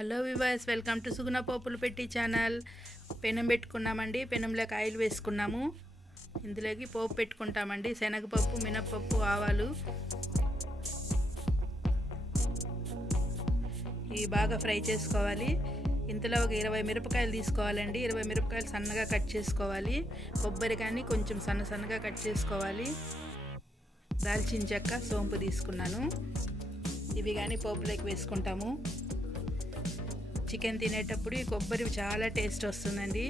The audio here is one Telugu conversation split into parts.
హలో వివర్స్, వెల్కమ్ టు సుగుణ పోపులు పెట్టి ఛానల్. పెనం పెట్టుకున్నామండి. పెనంలోకి ఆయిల్ వేసుకున్నాము. ఇందులోకి పోపు పెట్టుకుంటామండి. శనగపప్పు, మినప్పప్పు, ఆవాలు ఇవి బాగా ఫ్రై చేసుకోవాలి. ఇంతలో ఒక 20 మిరపకాయలు తీసుకోవాలండి. 20 మిరపకాయలు సన్నగా కట్ చేసుకోవాలి. కొబ్బరి కానీ కొంచెం సన్నగా కట్ చేసుకోవాలి. దాల్చిన చెక్క, సోంపు తీసుకున్నాను. ఇవి కానీ పోపులోకి వేసుకుంటాము. చికెన్ తినేటప్పుడు ఈ కొబ్బరి చాలా టేస్ట్ వస్తుందండి.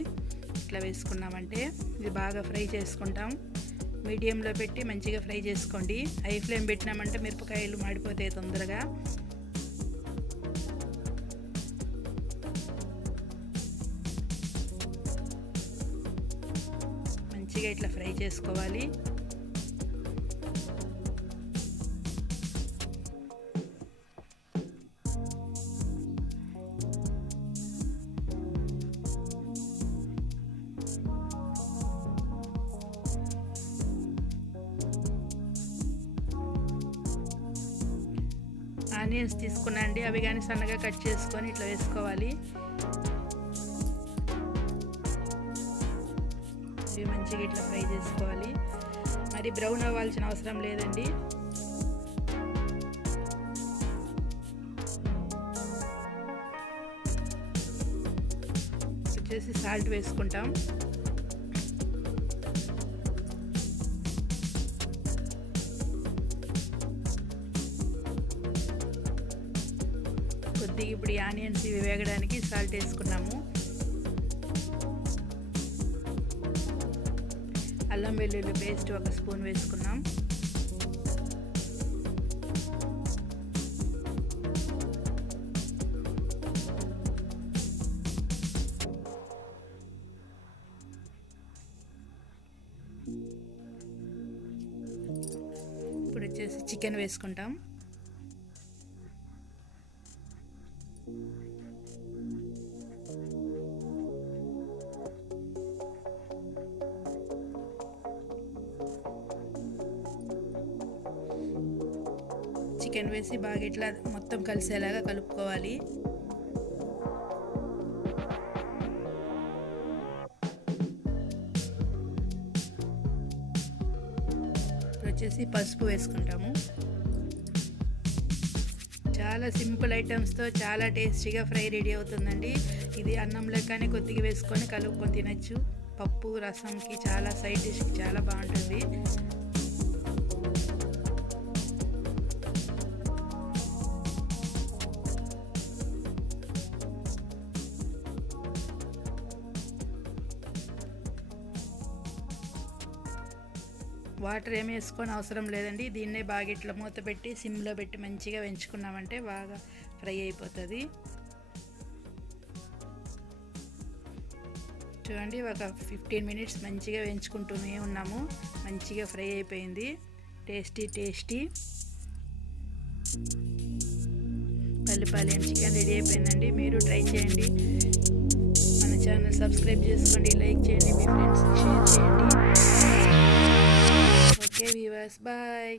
ఇట్లా వేసుకున్నామంటే ఇది బాగా ఫ్రై చేసుకుంటాం. మీడియంలో పెట్టి మంచిగా ఫ్రై చేసుకోండి. హై ఫ్లేమ్ పెట్టినామంటే మిరపకాయలు మాడిపోతాయి తొందరగా. మంచిగా ఇట్లా ఫ్రై చేసుకోవాలి. ఆనియన్స్ తీసుకున్నాండి. అవి కానీ సన్నగా కట్ చేసుకొని ఇట్లా వేసుకోవాలి. ఇవి మంచిగా ఇట్లా ఫ్రై చేసుకోవాలి. మరి బ్రౌన్ అవ్వాల్సిన అవసరం లేదండి. వచ్చేసి సాల్ట్ వేసుకుంటాం. కొద్దిగా ఇప్పుడు ఈ ఆనియన్స్ ఇవి వేగడానికి సాల్ట్ వేసుకున్నాము. అల్లం వెల్లుల్లి పేస్ట్ 1 స్పూన్ వేసుకున్నాం. ఇప్పుడు వచ్చేసి చికెన్ వేసుకుంటాం. చికెన్ వేసి బాగా ఇట్లా మొత్తం కలిసేలాగా కలుపుకోవాలి. వచ్చేసి పసుపు వేసుకుంటాము. చాలా సింపుల్ ఐటమ్స్తో చాలా టేస్టీగా ఫ్రై రెడీ అవుతుందండి. ఇది అన్నంలో కానీ కొద్దిగా వేసుకొని కలుపుకొని తినచ్చు. పప్పు, రసంకి చాలా సైడ్ డిష్కి చాలా బాగుంటుంది. వాటర్ ఏమి వేసుకొని అవసరం లేదండి. దీన్నే బాగా ఇట్లా మూత పెట్టి సిమ్లో పెట్టి మంచిగా వెంచుకున్నామంటే బాగా ఫ్రై అయిపోతుంది. చూడండి, ఒక 15 మినిట్స్ మంచిగా వెంచుకుంటూనే ఉన్నాము. మంచిగా ఫ్రై అయిపోయింది. టేస్టీ పల్లిపాలెం చికెన్ రెడీ అయిపోయిందండి. మీరు ట్రై చేయండి. మన ఛానల్ సబ్స్క్రైబ్ చేసుకోండి, లైక్ చేయండి, మీ ఫ్రెండ్స్కి షేర్ చేయండి. Okay viewers, bye.